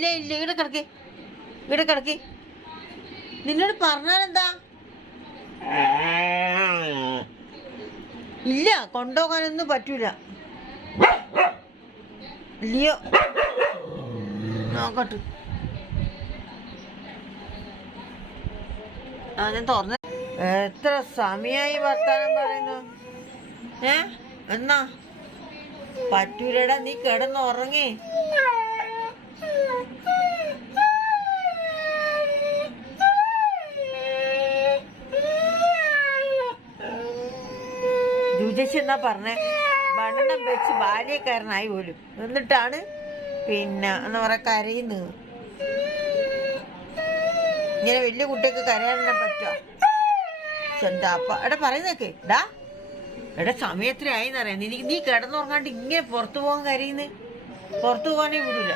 ഇല്ല ഇല്ല, ഇവിടെ കിടക്ക്, ഇവിടെ കിടക്ക്. നിന്നോട് പറഞ്ഞാലെന്താ? ഇല്ല, കൊണ്ടുപോകാനൊന്നും പറ്റൂല. ഇല്ലയോ നോക്കട്ടെ. ഞാൻ തുറന്ന് എത്ര സമയായി വർത്താനം പറയുന്നു. എന്നാ പറ്റൂലടാ, നീ കിടന്ന് ഉറങ്ങി. ജൂജേച്ചി എന്നാ പറഞ്ഞേ, വണ്ണം വെച്ച് ബാല്യക്കാരനായി പോലും, എന്നിട്ടാണ് പിന്നെ എന്താ പറയാ കരയുന്നത്. ഇങ്ങനെ വലിയ കുട്ടിയൊക്കെ കരയാനെ പറ്റുക? ചെന്താപ്പ എടാ പറയുന്നേക്ക്. എടാ സമയത്തിനായിന്നറിയാം. നീ കിടന്നുറങ്ങാണ്ട് ഇങ്ങനെ പുറത്തു പോകാൻ കരയുന്നത്. പുറത്തു പോകാനേ വിടൂല.